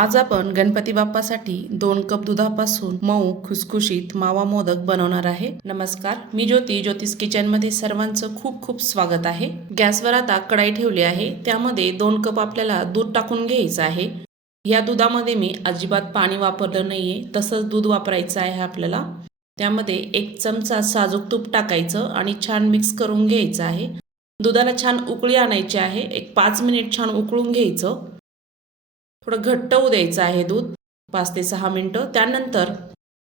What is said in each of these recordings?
आज आपण गणपती बाप्पासाठी दोन कप दुधापासून मऊ खुसखुशीत मावा मोदक बनवणार आहे. नमस्कार मी ज्योती ज्योतिष किचनमध्ये सर्वांचं खूप खूप स्वागत आहे. गॅसवर आता कढाई ठेवली आहे. त्यामध्ये दोन कप आपल्याला दूध टाकून घ्यायचं आहे. या दुधामध्ये मी अजिबात पाणी वापरलं नाहीये. तसंच दूध वापरायचं आहे आपल्याला. त्यामध्ये एक चमचा साजूक तूप टाकायचं आणि छान मिक्स करून घ्यायचं आहे. दुधाला छान उकळी आणायची आहे. एक पाच मिनिट छान उकळून घ्यायचं. थोडं घट्ट होऊ द्यायचं आहे दूध पाच ते सहा मिनटं. त्यानंतर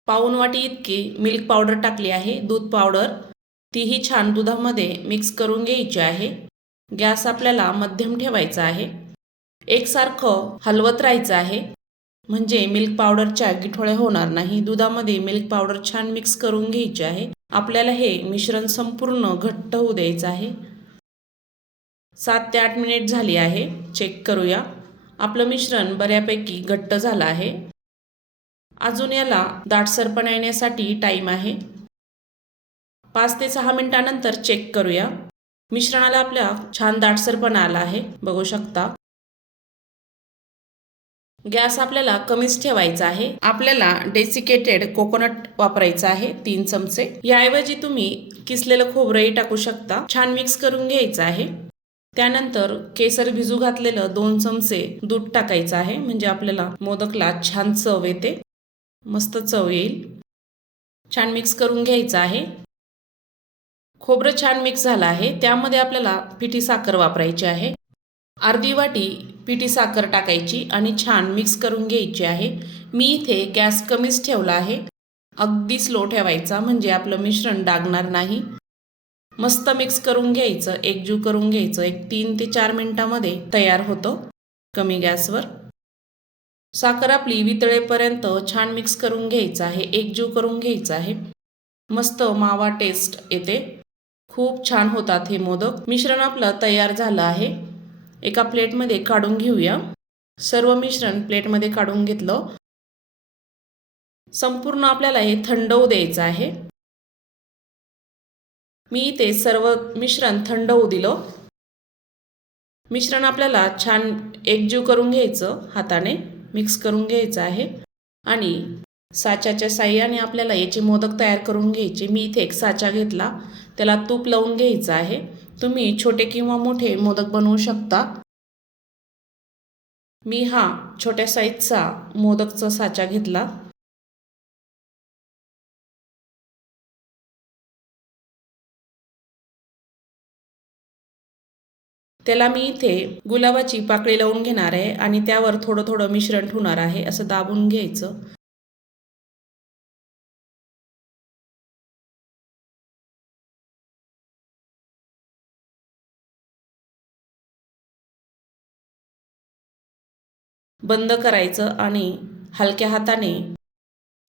पाऊन वाटी इतकी मिल्क पावडर टाकली आहे. दूध पावडर तीही छान दुधामध्ये मिक्स करून घ्यायची आहे. गॅस आपल्याला मध्यम ठेवायचा आहे. एकसारखं हलवत राहायचं आहे. म्हणजे मिल्क पावडरच्या गिठोळ्या होणार नाही. दुधामध्ये मिल्क पावडर छान मिक्स करून घ्यायची आहे. आपल्याला हे मिश्रण संपूर्ण घट्ट होऊ द्यायचं आहे. सात ते आठ मिनिट झाली आहे. चेक करूया. आपलं मिश्रण बऱ्यापैकी घट्ट झालं आहे. अजून याला दाटसरपणा येण्यासाठी टाईम आहे. पाच ते सहा मिनिटानंतर चेक करूया. मिश्रणाला आपल्या छान दाटसरपणा आला आहे बघू शकता. गॅस आपल्याला कमीच ठेवायचा आहे. आपल्याला डेसिकेटेड कोकोनट वापरायचं आहे तीन चमचे. याऐवजी तुम्ही किसलेलं खोबरंही टाकू शकता. छान मिक्स करून घ्यायचं आहे. त्यानंतर केसर भिजू घातलेलं दोन चमचे दूध टाकायचं आहे म्हणजे आपल्याला मोदकला छान चव येते. मस्त चव येईल. छान मिक्स करून घ्यायचं आहे. खोबरं छान मिक्स झालं आहे. त्यामध्ये आपल्याला पिठी साखर वापरायची आहे. अर्धी वाटी पिठी साखर टाकायची आणि छान मिक्स करून घ्यायची आहे. मी इथे गॅस कमीच ठेवला आहे. अगदी स्लो ठेवायचा म्हणजे आपलं मिश्रण डागणार नाही. मस्त मिक्स करून घ्यायचं एकजीव करून घ्यायचं एक तीन ते चार मिनटामध्ये तयार होतं कमी गॅसवर. साखर आपली वितळेपर्यंत छान मिक्स करून घ्यायचं आहे एकजीव करून घ्यायचं आहे. मस्त मावा टेस्ट येते. खूप छान होतात हे मोदक. मिश्रण आपलं तयार झालं आहे. एका प्लेटमध्ये काढून घेऊया. सर्व मिश्रण प्लेटमध्ये काढून घेतलं. संपूर्ण आपल्याला हे थंडवू द्यायचं आहे. मी इथे सर्व मिश्रण थंड होऊ दिलं. मिश्रण आपल्याला छान एकजीव करून घ्यायचं हाताने मिक्स करून घ्यायचं आहे. आणि साच्याच्या साह्याने आपल्याला याचे मोदक तयार करून घ्यायचे. मी इथे एक साचा घेतला. त्याला तूप लावून घ्यायचं आहे. तुम्ही छोटे किंवा मोठे मोदक बनवू शकता. मी हा छोट्या साईजचा मोदकचा साचा घेतला. त्याला मी इथे गुलाबाची पाकळी लावून घेणार आहे आणि त्यावर थोडं थोडं मिश्रण ठेवणार आहे असं दाबून घ्यायचं. बंद करायचं आणि हलक्या हाताने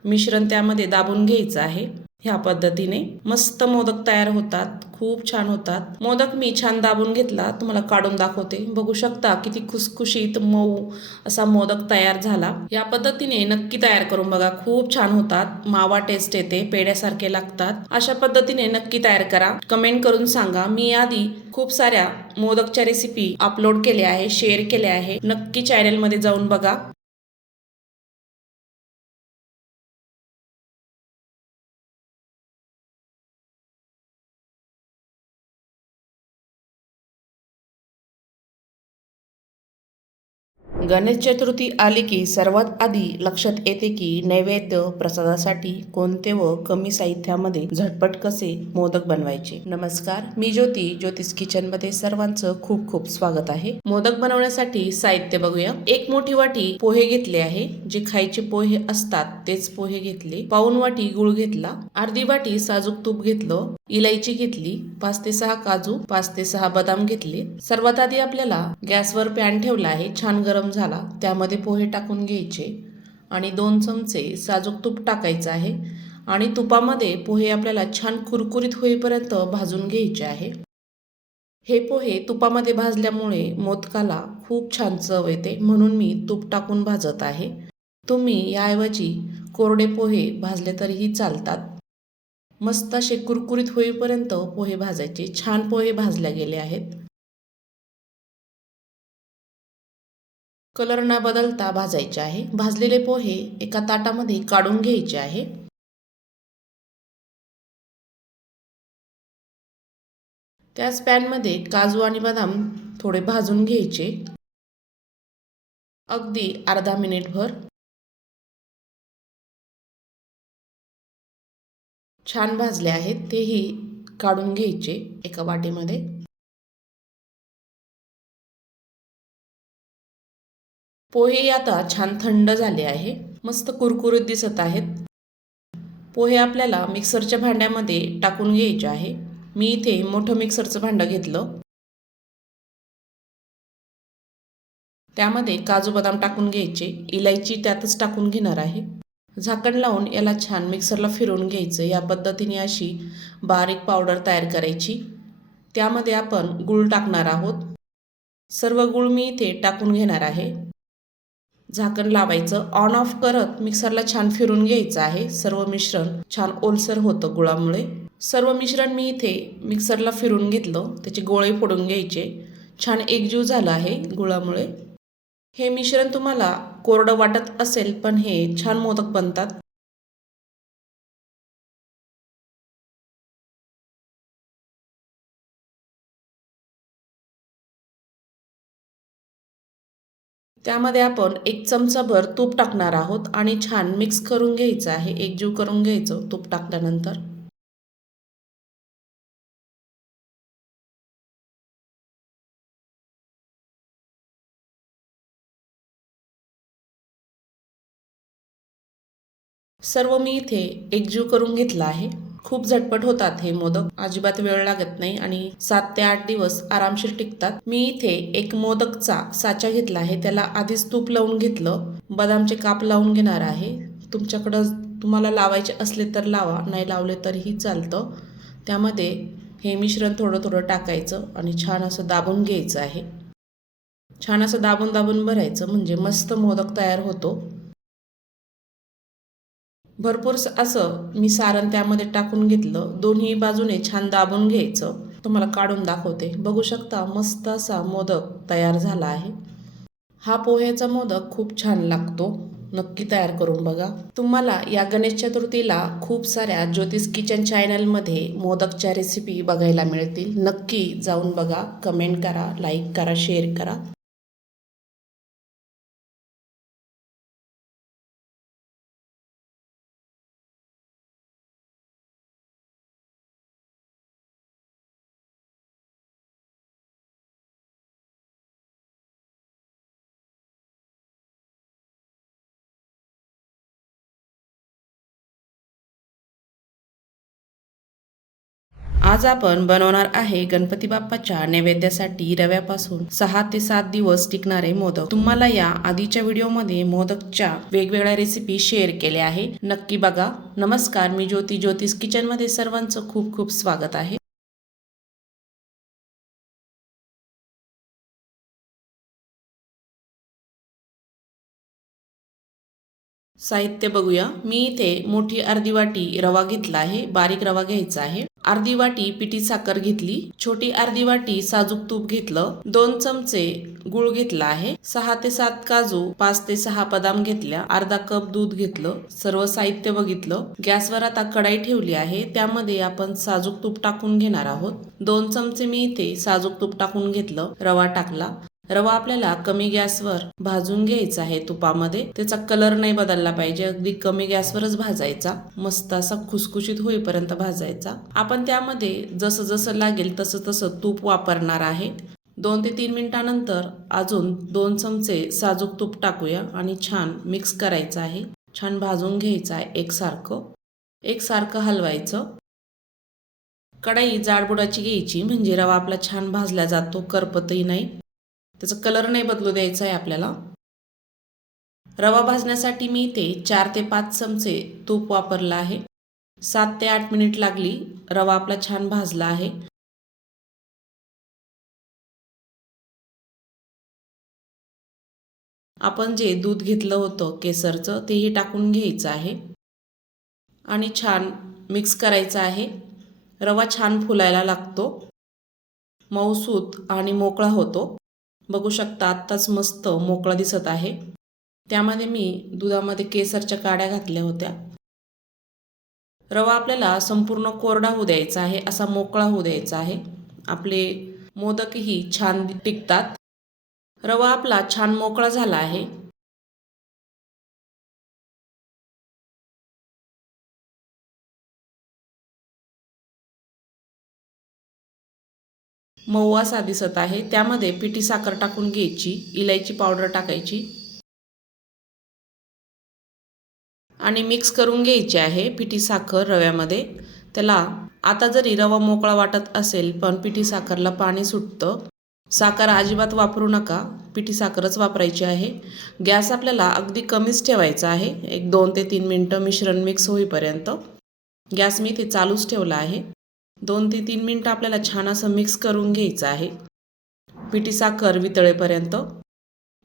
मिश्रण त्यामध्ये दाबून घ्यायचं आहे. ह्या पद्धतीने. मस्त मोदक तयार होतात. खूप छान होतात. मोदक मी छान दाबून घेतला. तुम्हाला काढून दाखवते. बघू शकता किती खुसखुशीत मऊ असा मोदक तयार झाला. या पद्धतीने नक्की तयार करून बघा. खूप छान होतात. मावा टेस्ट येते. पेड्यासारखे लागतात. अशा पद्धतीने नक्की तयार करा. कमेंट करून सांगा. मी आधी खूप साऱ्या मोदकच्या रेसिपी अपलोड केल्या आहे शेअर केल्या आहे. नक्की चॅनलमध्ये जाऊन बघा. गणेश चतुर्थी आली की सर्वात आधी लक्षात येते की नैवेद्य प्रसादासाठी कोणते व कमी साहित्यामध्ये झटपट कसे मोदक बनवायचे? नमस्कार मी ज्योती ज्योतिष किचनमध्ये सर्वांचं खूप खूप स्वागत आहे. मोदक बनवण्यासाठी साहित्य बघूया. एक मोठी वाटी पोहे घेतले आहे. जे खायचे पोहे असतात तेच पोहे घेतले. पाऊन वाटी गुळ घेतला. अर्धी वाटी साजूक तूप घेतलं. इलायची घेतली. पाच ते सहा काजू पाच ते सहा बदाम घेतले. सर्वात आधी आपल्याला गॅसवर पॅन ठेवला आहे. छान गरम झाला त्यामध्ये पोहे टाकून घ्यायचे आणि दोन चमचे साजूक तूप टाकायचं आहे आणि तुपामध्ये पोहे आपल्याला छान कुरकुरीत होईपर्यंत भाजून घ्यायचे आहे. हे पोहे तुपामध्ये भाजल्यामुळे मोदकाला खूप छान चव येते म्हणून मी तूप टाकून भाजत आहे. तुम्ही याऐवजी कोरडे पोहे भाजले तरीही चालतात. मस्त असे कुरकुरीत होईपर्यंत पोहे भाजायचे. छान पोहे भाजले गेले आहेत. कलर न बदलता भाजायचे आहे. भाजलेले पोहे एका ताटामध्ये काढून घ्यायचे आहे. त्याच पॅनमध्ये काजू आणि बदाम थोडे भाजून घ्यायचे. अगदी अर्धा मिनिटभर छान भाजले आहेत तेही काढून घ्यायचे एका वाटीमध्ये. पोहे आता छान थंड झाले आहे. मस्त कुरकुरीत दिसत आहेत. पोहे आपल्याला मिक्सरच्या भांड्यामध्ये टाकून घ्यायचे आहे. मी इथे मोठं मिक्सरचं भांडं घेतलं. त्यामध्ये काजू बदाम टाकून घ्यायचे. इलायची त्यातच टाकून घेणार आहे. झाकण लावून याला छान मिक्सरला फिरवून घ्यायचं. या पद्धतीने अशी बारीक पावडर तयार करायची. त्यामध्ये आपण गूळ टाकणार आहोत. सर्व गूळ मी इथे टाकून घेणार आहे. झाकण लावायचं ऑन ऑफ करत मिक्सरला छान फिरून घ्यायचं आहे. सर्व मिश्रण छान ओलसर होतं गुळामुळे. सर्व मिश्रण मी इथे मिक्सरला फिरून घेतलं. त्याचे गोळे फोडून घ्यायचे. छान एकजीव झालं आहे गुळामुळे. हे मिश्रण तुम्हाला कोरडं वाटत असेल पण हे छान मोदक बनतात. त्यामध्ये आपण एक चमचाभर तूप टाकणार आहोत आणि छान मिक्स करून घ्यायचं आहे. एकजीव करून घ्यायचं तूप टाकल्यानंतर. सर्व मी इथे एकजीव करून घेतला आहे. खूप झटपट होतात हे मोदक. अजिबात वेळ लागत नाही आणि सात ते आठ दिवस आरामशीर टिकतात. मी इथे एक मोदकचा साचा घेतला आहे. त्याला आधीच तूप लावून घेतलं. बदामचे काप लावून घेणार आहे. तुमच्याकडं तुम्हाला लावायचे असले तर लावा नाही लावले तरीही चालतं. त्यामध्ये हे मिश्रण थोडं थोडं टाकायचं आणि छान असं दाबून घ्यायचं आहे. छान असं दाबून दाबून भरायचं. म्हणजे मस्त मोदक तयार होतो. भरपूर असं मी सारण त्यामध्ये टाकून घेतलं. दोन्ही बाजूने छान दाबून घ्यायचं. तुम्हाला काढून दाखवते. बघू शकता मस्त असा मोदक तयार झाला आहे. हा पोह्याचा मोदक खूप छान लागतो. नक्की तयार करून बघा. तुम्हाला या गणेश चतुर्थीला खूप साऱ्या ज्योतिष किचन चॅनलमध्ये मोदकच्या रेसिपी बघायला मिळतील. नक्की जाऊन बघा. कमेंट करा लाईक करा शेअर करा. आज आपण बनवणार आहे गणपती बाप्पाच्या नैवेद्यासाठी रव्यापासून सहा ते सात दिवस टिकणारे मोदक. तुम्हाला या आधीच्या व्हिडिओमध्ये मोदकच्या वेगवेगळ्या रेसिपी शेअर केल्या आहे. नक्की बघा. नमस्कार मी ज्योती. ज्योतिष किचनमध्ये सर्वांचं खूप खूप स्वागत आहे. साहित्य बघूया. मी इथे मोठी अर्धी वाटी रवा घेतला आहे. बारीक रवा घ्यायचा आहे. अर्धी वाटी पिठी साखर घेतली. छोटी अर्धी वाटी साजूक तूप घेतलं. दोन चमचे गुळ घेतला आहे. सहा ते सात काजू पाच ते सहा बदाम घेतल्या. अर्धा कप दूध घेतलं. सर्व साहित्य बघितलं. गॅसवर आता कढाई ठेवली आहे. त्यामध्ये आपण साजूक तूप टाकून घेणार आहोत. दोन चमचे मी इथे साजूक तूप टाकून घेतलं. रवा टाकला. रवा आपल्याला कमी गॅसवर भाजून घ्यायचा आहे तुपामध्ये. त्याचा कलर नाही बदलला पाहिजे. अगदी कमी गॅसवरच भाजायचा. मस्त असा खुसखुशीत होईपर्यंत भाजायचा. आपण त्यामध्ये जसं जसं लागेल तसं तसं तूप वापरणार आहे. दोन ते तीन मिनिटानंतर अजून दोन चमचे साजूक तूप टाकूया आणि छान मिक्स करायचं आहे. छान भाजून घ्यायचं आहे एकसारखं. एकसारखं हलवायचं. कढाई जाडबुडाची घ्यायची. म्हणजे रवा आपला छान भाजला जातो. करपतही नाही. त्याचा कलर नाही बदलू द्यायचा आहे आपल्याला. रवा भाजण्यासाठी मी इथे चार ते पाच चमचे तूप वापरलं आहे. सात ते आठ मिनिट लागली रवा आपला छान भाजला आहे. आपण जे दूध घेतलं होतं केसरचं तेही टाकून घ्यायचं आहे. आणि छान मिक्स करायचं आहे. रवा छान फुलायला लागतो. मऊसूत आणि मोकळा होतो. बघू शकता आत्ताच मस्त मोकळा दिसत आहे. त्यामध्ये मी दुधामध्ये केसरच्या काड्या घातल्या होत्या. रवा आपल्याला संपूर्ण कोरडा होऊ द्यायचा आहे असा मोकळा होऊ द्यायचा आहे. आपले मोदकही छान टिकतात. रवा आपला छान मोकळा झाला आहे. मऊ असा दिसत आहे. त्यामध्ये पिठी साखर टाकून घ्यायची इलायची पावडर टाकायची आणि मिक्स करून घ्यायची आहे पिठी साखर रव्यामध्ये. त्याला आता जरी रवा मोकळा वाटत असेल पण पिठी साखरला पाणी सुटतं. साखर अजिबात वापरू नका. पिठी साखरच वापरायची आहे. गॅस आपल्याला अगदी कमीच ठेवायचा आहे. एक दोन ते तीन मिनटं मिश्रण मिक्स होईपर्यंत. गॅस मी ते चालूच ठेवला आहे. दोन ते तीन मिनटं आपल्याला छान असं मिक्स करून घ्यायचं आहे. पिठीसा साखर वितळेपर्यंत.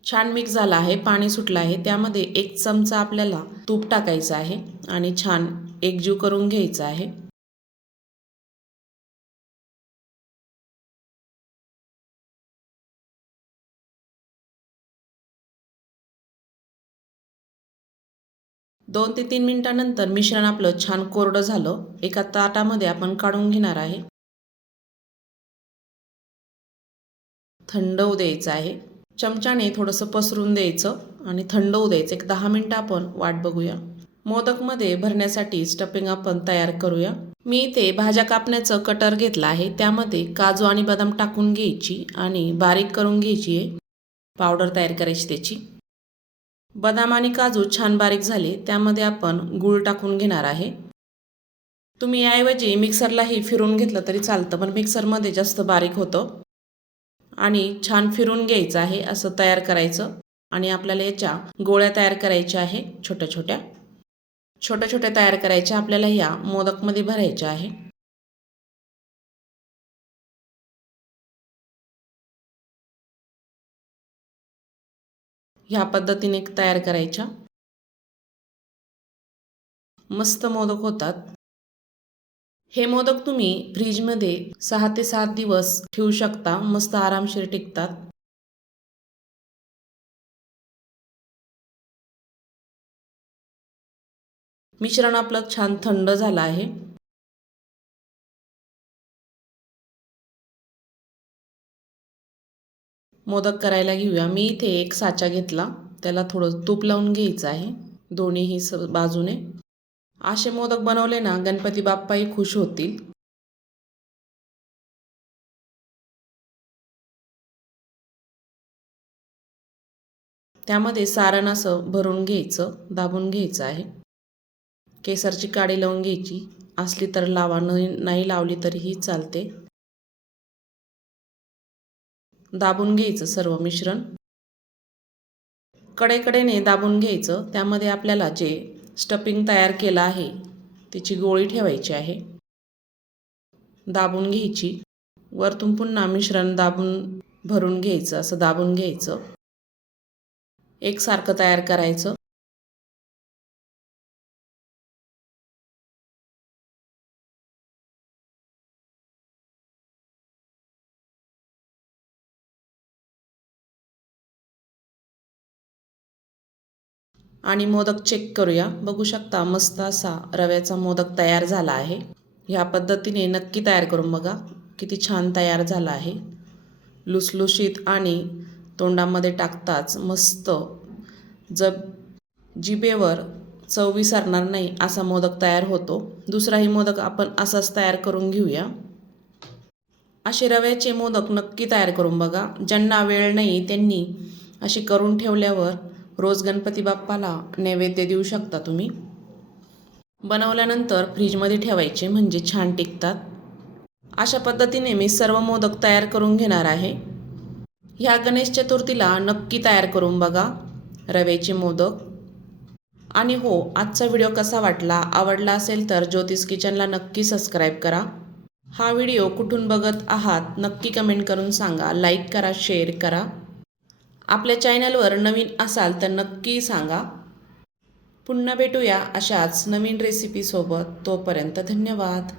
छान मिक्स झाला आहे पाणी सुटलं आहे. त्यामध्ये एक चमचा आपल्याला तूप टाकायचं आहे आणि छान एकजीव करून घ्यायचं आहे. दोन ते तीन मिनिटानंतर मिश्रण आपलं छान कोरडं झालं. एका ताटामध्ये आपण काढून घेणार आहे. थंड होऊ द्यायचं आहे. चमच्याने थोडंसं पसरून द्यायचं आणि थंड होऊ द्यायचं. एक दहा मिनटं आपण वाट बघूया. मोदकमध्ये भरण्यासाठी स्टफिंग आपण तयार करूया. मी इथे भाज्या कापण्याचं कटर घेतलं आहे. त्यामध्ये काजू आणि बदाम टाकून घ्यायची आणि बारीक करून घ्यायची आहे. पावडर तयार करायची त्याची. बदाम आणि काजू छान बारीक झाले त्यामध्ये आपण गूळ टाकून घेणार आहे. तुम्ही याऐवजी मिक्सरलाही फिरून घेतलं तरी चालतं पण मिक्सरमध्ये जास्त बारीक होतं. आणि छान फिरून घ्यायचं आहे असं तयार करायचं. आणि आपल्याला याच्या गोळ्या तयार करायच्या आहे छोट्या छोट्या. छोट्या छोट्या तयार करायच्या आपल्याला या मोदकमध्ये भरायच्या आहे. ह्या पद्धतीने तयार करायच्या. मस्त मोदक होतात. हे मोदक तुम्ही फ्रीजमध्ये सहा ते सात दिवस ठेवू शकता. मस्त आरामशीर टिकतात. मिश्रण आपलं छान थंड झालं आहे. मोदक करायला घेऊया. मी इथे एक साचा घेतला. त्याला थोडं तूप लावून घ्यायचं आहे. दोन्हीही स बाजूने. असे मोदक बनवले ना गणपती बाप्पाही खुश होतील. त्यामध्ये सारण असं भरून घ्यायचं दाबून घ्यायचं आहे. केसरची काडी लावून घ्यायची. असली तर लावा नाही लावली तरीही चालते. दाबून घ्यायचं सर्व मिश्रण. कडेकडेने दाबून घ्यायचं. त्यामध्ये आपल्याला जे स्टपिंग तयार केलं आहे त्याची गोळी ठेवायची आहे. दाबून घ्यायची. वरतून पुन्हा मिश्रण दाबून भरून घ्यायचं असं दाबून घ्यायचं. एकसारखं तयार करायचं. आणि मोदक चेक करूया. बघू शकता मस्त असा रव्याचा मोदक तयार झाला आहे. ह्या पद्धतीने नक्की तयार करून बघा. किती छान तयार झाला आहे. लुसलुशीत आणि तोंडामध्ये टाकताच मस्त. जब जिबेवर चव विसरणार नाही असा मोदक तयार होतो. दुसराही मोदक आपण असाच तयार करून घेऊया. असे रव्याचे मोदक नक्की तयार करून बघा. ज्यांना वेळ नाही त्यांनी असे करून ठेवल्यावर रोज गणपती बाप्पाला नैवेद्य देऊ शकता तुम्ही? बनवल्यानंतर फ्रीजमध्ये ठेवायचे म्हणजे छान टिकतात. अशा पद्धतीने मी सर्व मोदक तयार करून घेणार आहे. ह्या गणेश चतुर्थीला नक्की तयार करून बघा. रव्याचे मोदक. आणि हो आजचा व्हिडिओ कसा वाटला आवडला असेल तर ज्योतिष किचनला नक्की सबस्क्राईब करा. हा व्हिडिओ कुठून बघत आहात नक्की कमेंट करून सांगा. लाईक करा शेअर करा. आपल्या चॅनलवर नवीन असाल तर नक्की सांगा. पुन्हा भेटूया अशाच नवीन रेसिपीसोबत तोपर्यंत धन्यवाद.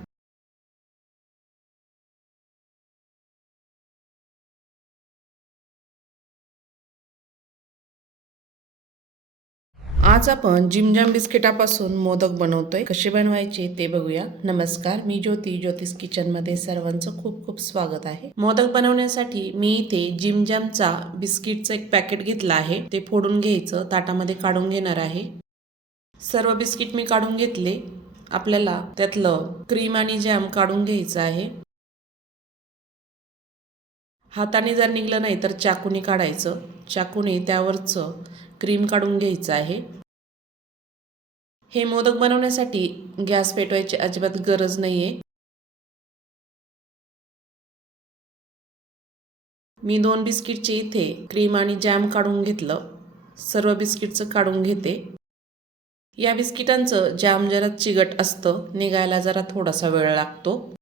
आज आपण जिमजाम बिस्किटापासून मोदक बनवतोय. कसे बनवायचे ते बघूया. नमस्कार मी ज्योती. ज्योतिष किचनमध्ये सर्वांचं खूप खूप स्वागत आहे. मोदक बनवण्यासाठी मी इथे जिमजामचा बिस्किटचं एक पॅकेट घेतलं आहे. ते फोडून घ्यायचं ताटामध्ये काढून घेणार आहे. सर्व बिस्किट मी काढून घेतले. आपल्याला त्यातलं क्रीम आणि जॅम काढून घ्यायचं आहे. हाताने जर निघलं नाही तर चाकूने काढायचं. चाकूने त्यावरचं क्रीम काढून घ्यायचं आहे. हे मोदक बनवण्यासाठी गॅस पेटवायची अजिबात गरज नाही आहे मी दोन बिस्किटचे इथे क्रीम आणि जॅम काढून घेतलं. सर्व बिस्किटचं काढून घेते. या बिस्किटांचं जॅम जरा चिगट असतं निघायला जरा थोडासा वेळ लागतो.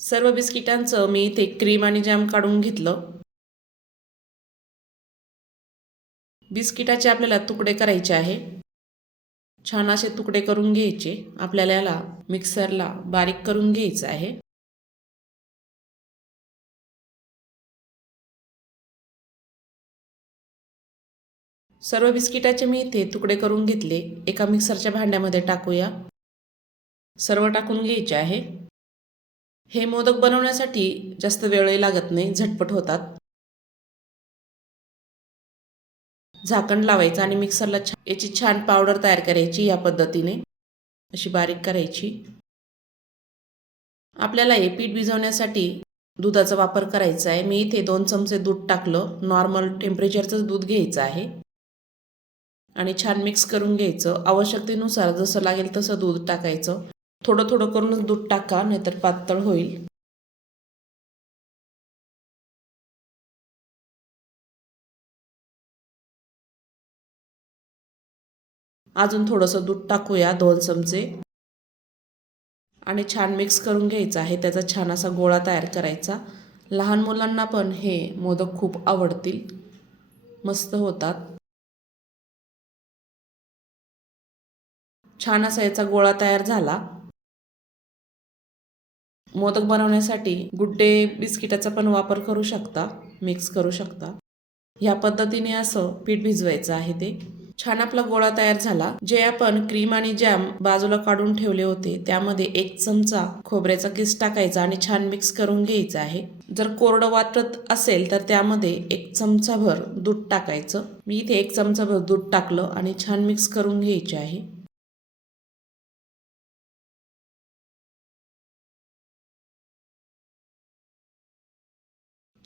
सर्व बिस्किटांचं मी इथे क्रीम आणि जॅम काढून घेतलं. बिस्किटाचे आपल्याला तुकडे करायचे आहे. छान असे तुकडे करून घ्यायचे. आपल्याला याला मिक्सरला बारीक करून घ्यायचं आहे. सर्व बिस्किटाचे मी इथे तुकडे करून घेतले. एका मिक्सरच्या भांड्यामध्ये टाकूया. सर्व टाकून घ्यायचे आहे. हे मोदक बनवण्यासाठी जास्त वेळही लागत नाही झटपट होतात. झाकण लावायचं आणि मिक्सरला छा याची छान पावडर तयार करायची या पद्धतीने. अशी बारीक करायची. आपल्याला हे पीठ भिजवण्यासाठी दुधाचा वापर करायचा आहे. मी इथे दोन चमचे दूध टाकलं. नॉर्मल टेम्परेचरचं दूध घ्यायचं आहे. आणि छान मिक्स करून घ्यायचं. आवश्यकतेनुसार जसं लागेल तसं दूध टाकायचं. थोडं थोडं करूनच दूध टाका नाहीतर पातळ होईल. अजून थोडंसं दूध टाकूया दोन चमचे. आणि छान मिक्स करून घ्यायचं आहे त्याचा छान असा गोळा तयार करायचा. लहान मुलांना पण हे मोदक खूप आवडतील. मस्त होतात. छान असा याचा गोळा तयार झाला. मोदक बनवण्यासाठी गुड्डे बिस्किटाचा पण वापर करू शकता मिक्स करू शकता. ह्या पद्धतीने असं पीठ भिजवायचं आहे ते. छान आपला गोळा तयार झाला जे आपण क्रीम आणि जॅम बाजूला काढून ठेवले होते त्यामध्ये एक चमचा खोबऱ्याचा किस टाकायचा आणि छान मिक्स करून घ्यायचं आहे. जर कोरडं वाटत असेल तर त्यामध्ये एक चमचाभर दूध टाकायचं. मी इथे एक चमचाभर दूध टाकलं आणि छान मिक्स करून घ्यायचे आहे.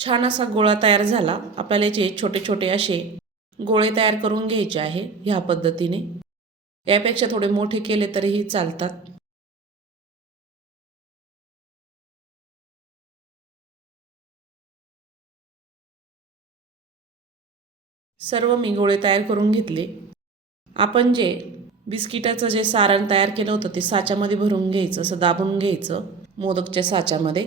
छान असा गोळा तयार झाला. आपल्याला याचे छोटे छोटे असे गोळे तयार करून घ्यायचे आहे ह्या पद्धतीने. यापेक्षा थोडे मोठे केले तरीही चालतात. सर्व मी गोळे तयार करून घेतले. आपण जे बिस्किटाचं जे सारण तयार केलं होतं ते साच्यामध्ये भरून घ्यायचं असं दाबून घ्यायचं मोदकच्या साच्यामध्ये.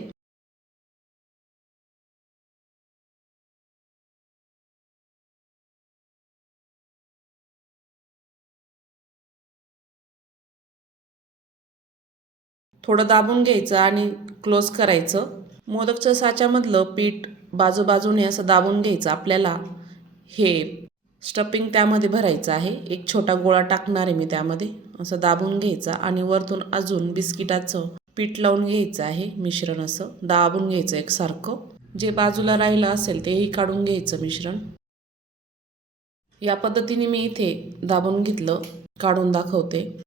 थोडं दाबून घ्यायचं आणि क्लोज करायचं. मोदकच्या साच्यामधलं पीठ बाजूबाजूने असं दाबून घ्यायचं आपल्याला. हे स्टपिंग त्यामध्ये भरायचं आहे. एक छोटा गोळा टाकणार आहे मी त्यामध्ये. असं दाबून घ्यायचा आणि वरतून अजून बिस्किटाचं पीठ लावून घ्यायचं आहे. मिश्रण असं दाबून घ्यायचं एकसारखं. जे बाजूला राहिलं असेल तेही काढून घ्यायचं मिश्रण. या पद्धतीने मी इथे दाबून घेतलं. काढून दाखवते.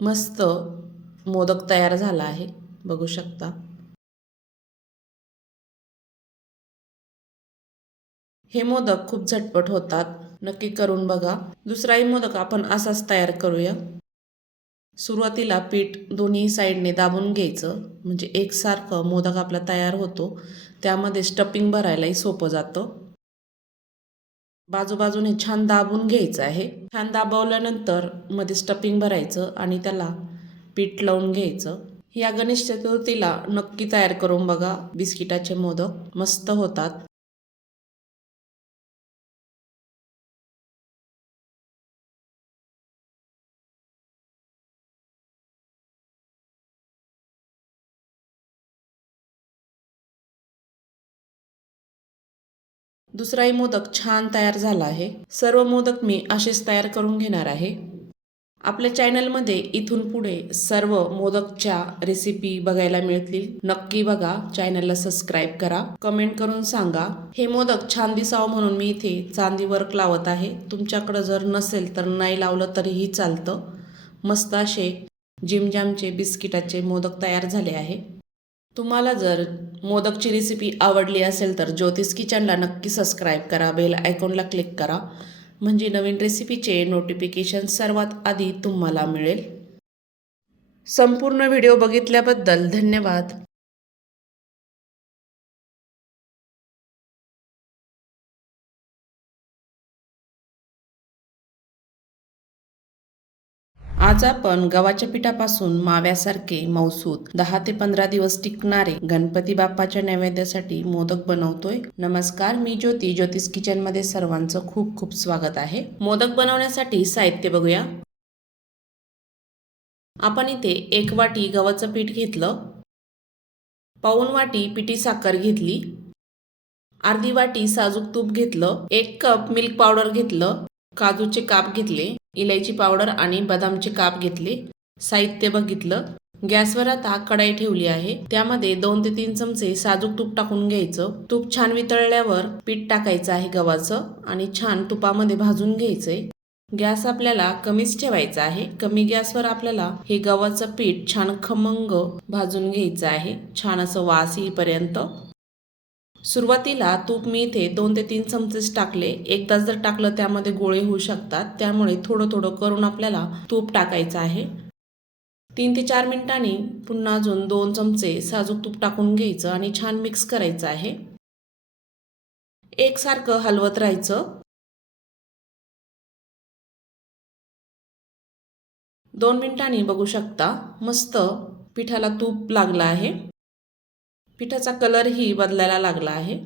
मस्त मोदक तयार झाला आहे बघू शकता. हे मोदक खूप झटपट होतात नक्की करून बघा. दुसराही मोदक आपण असाच तयार करूया. सुरुवातीला पीठ दोन्ही साईडने दाबून घ्यायचं म्हणजे एकसारखं मोदक आपला तयार होतो. त्यामध्ये स्टफिंग भरायलाही सोपं जातं. बाजूबाजूने छान दाबून घ्यायचं आहे. छान दाबवल्यानंतरमध्ये स्टफिंग भरायचं आणि त्याला पीठ लावून घ्यायचं. या गणेश चतुर्थीला नक्की तयार करून बघा. बिस्किटाचे मोदक मस्त होतात. दुसराही मोदक छान तयार झाला आहे. सर्व मोदक मी असेच तयार करून घेणार आहे. आपल्या चॅनलमध्ये इथून पुढे सर्व मोदकच्या रेसिपी बघायला मिळतील. नक्की बघा चॅनलला सबस्क्राईब करा. कमेंट करून सांगा हे मोदक छान दिसावं म्हणून मी इथे चांदी वर्क लावत आहे. तुमच्याकडं जर नसेल तर नाही लावलं तरीही चालतं. मस्त असे जिमजामचे बिस्किटाचे मोदक तयार झाले आहे. तुम्हाला जर मोदकची रेसिपी आवडली असेल तर ज्योतिष किचनला नक्की सबस्क्राईब करा बेल आयकॉनला क्लिक करा. म्हणजे नवीन रेसिपीचे नोटिफिकेशन सर्वात आधी तुम्हाला मिळेल. संपूर्ण व्हिडिओ बघितल्याबद्दल धन्यवाद. आज आपण गव्हाच्या पिठापासून माव्यासारखे मौसूद दहा ते पंधरा दिवस टिकणारे गणपती बाप्पाच्या नैवेद्यासाठी मोदक बनवतोय. नमस्कार मी ज्योती. ज्योतिष किचनमध्ये सर्वांचं खूप खूप स्वागत आहे. मोदक बनवण्यासाठी साहित्य बघूया. आपण इथे एक वाटी गव्हाचं पीठ घेतलं. पाऊन वाटी पिठी साखर घेतली. अर्धी वाटी साजूक तूप घेतलं. एक कप मिल्क पावडर घेतलं. काजूचे काप घेतले इलायची पावडर आणि बदामचे काप घेतले साहित्य बघितलं. गॅसवर आता कढाई ठेवली आहे. त्यामध्ये दोन ते तीन चमचे साजूक तूप टाकून घ्यायचं. तूप छान वितळल्यावर पीठ टाकायचं आहे गव्हाचं आणि छान तुपामध्ये भाजून घ्यायचंय. गॅस आपल्याला कमीच ठेवायचा आहे. कमी गॅसवर आपल्याला हे गव्हाचं पीठ छान खमंग भाजून घ्यायचं आहे. छान असं वास येईपर्यंत. सुरुवातीला तूप मी इथे दोन ते तीन चमचेच टाकले. एक तास जर टाकलं त्यामध्ये गोळे होऊ शकतात. त्यामुळे थोडं थोडं करून आपल्याला तूप टाकायचं आहे. तीन ते चार मिनिटांनी पुन्हा अजून दोन चमचे साजूक तूप टाकून घ्यायचं आणि छान मिक्स करायचं आहे. एकसारखं हलवत राहायचं. दोन मिनिटांनी बघू शकता मस्त पिठाला तूप लागलं आहे. पिठाचा कलरही बदलायला लागला आहे.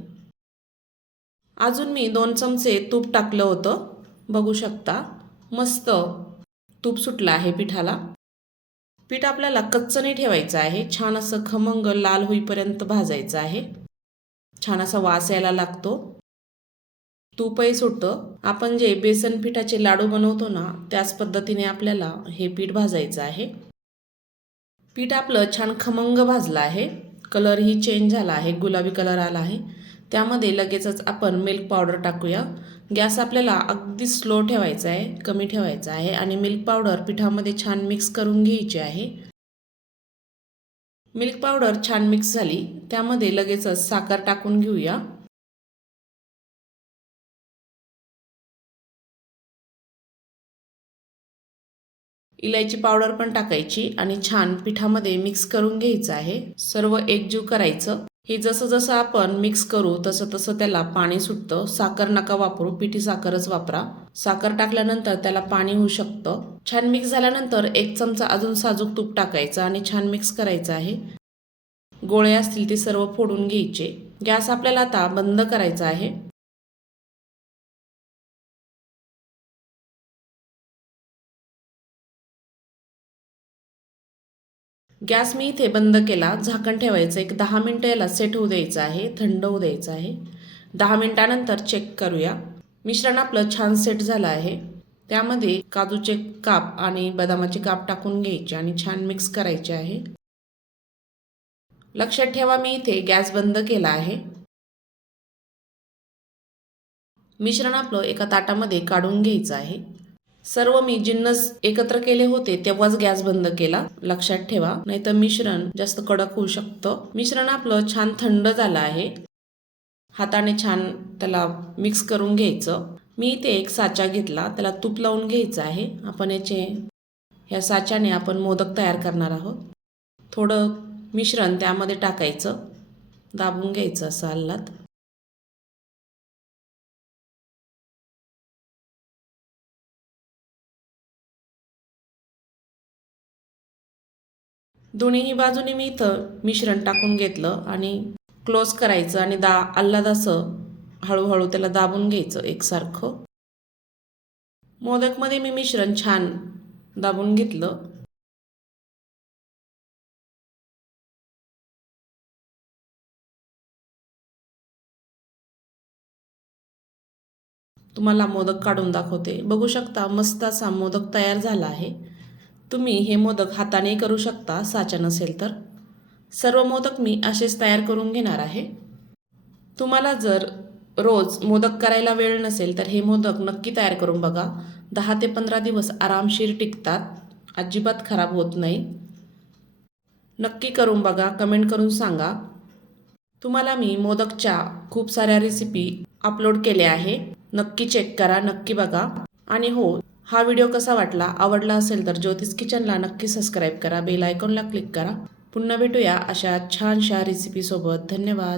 अजून मी दोन चमचे तूप टाकलं होतं. बघू शकता मस्त तूप सुटलं आहे पिठाला. पीठ आपल्याला कच्चं नाही ठेवायचं आहे. छान असं खमंग लाल होईपर्यंत भाजायचं आहे. छान असा वास यायला लागतो. तूपही सुटतं. आपण जे बेसन पिठाचे लाडू बनवतो ना त्याच पद्धतीने आपल्याला हे पीठ भाजायचं आहे. पीठ आपलं छान खमंग भाजलं आहे. कलरही चेंज झाला आहे गुलाबी कलर आला आहे. त्यामध्ये लगेचच आपण मिल्क पावडर टाकूया. गॅस आपल्याला अगदी स्लो ठेवायचा आहे कमी ठेवायचा आहे आणि मिल्क पावडर पिठामध्ये छान मिक्स करून घ्यायची आहे. मिल्क पावडर छान मिक्स झाली त्यामध्ये लगेचच साखर टाकून घेऊया. इलायची पावडर पण टाकायची आणि छान पिठामध्ये मिक्स करून घ्यायचं आहे. सर्व एकजीव करायचं. हे जसं जसं आपण मिक्स करू तसं तसं त्याला पाणी सुटतं. साखर नका वापरू पिठी साखरच वापरा. साखर टाकल्यानंतर त्याला पाणी होऊ शकतं. छान मिक्स झाल्यानंतर एक चमचा अजून साजूक तूप टाकायचं आणि छान मिक्स करायचं आहे. गोळे असतील ते सर्व फोडून घ्यायचे. गॅस आपल्याला आता बंद करायचा आहे. गॅस मी इथे बंद केला झाकण ठेवायचं एक दहा मिनटं याला सेट होऊ द्यायचं आहे थंड होऊ द्यायचं आहे. दहा मिनटानंतर चेक करूया. मिश्रण आपलं छान सेट झालं आहे. त्यामध्ये काजूचे काप आणि बदामाचे काप टाकून घ्यायचे आणि छान मिक्स करायचे आहे. लक्षात ठेवा मी इथे गॅस बंद केला आहे. मिश्रण आपलं एका ताटामध्ये काढून घ्यायचं आहे. सर्व मी जिन्नस एकत्र केले होते तेव्हाच गॅस बंद केला. लक्षात ठेवा नाहीतर मिश्रण जास्त कडक होऊ शकतं. मिश्रण आपलं छान थंड झालं आहे. हाताने छान त्याला मिक्स करून घ्यायचं. मी इथे एक साचा घेतला त्याला तूप लावून घ्यायचं आहे. आपण याचे ह्या साच्याने आपण मोदक तयार करणार आहोत. थोडं मिश्रण त्यामध्ये टाकायचं. दाबून घ्यायचं असं हल्लात दोन्हीही बाजूने मी इथं मिश्रण टाकून घेतलं आणि क्लोज करायचं आणि दा आल्लादासं हळूहळू त्याला दाबून घ्यायचं एकसारखं. मोदकमध्ये मी मिश्रण छान दाबून घेतलं. तुम्हाला मोदक काढून दाखवते. बघू शकता मस्त असा मोदक तयार झाला आहे. तुम्ही हे मोदक हाताने करू शकता साचा नसेल तर. सर्व मोदक मी असेच तयार करून घेणार आहे. तुम्हाला जर रोज मोदक करायला वेळ नसेल तर हे मोदक नक्की तयार करून बघा. दहा ते पंधरा दिवस आरामशीर टिकतात. अजिबात खराब होत नाही. नक्की करून बघा कमेंट करून सांगा. तुम्हाला मी मोदकच्या खूप साऱ्या रेसिपी अपलोड केल्या आहे. नक्की चेक करा नक्की बघा. आणि हो हा व्हिडिओ कसा वाटला आवडला असेल तर ज्योतिष किचनला नक्की सबस्क्राईब करा बेल आयकॉनला क्लिक करा. पुन्हा भेटूया अशा छानशा रेसिपीसोबत धन्यवाद.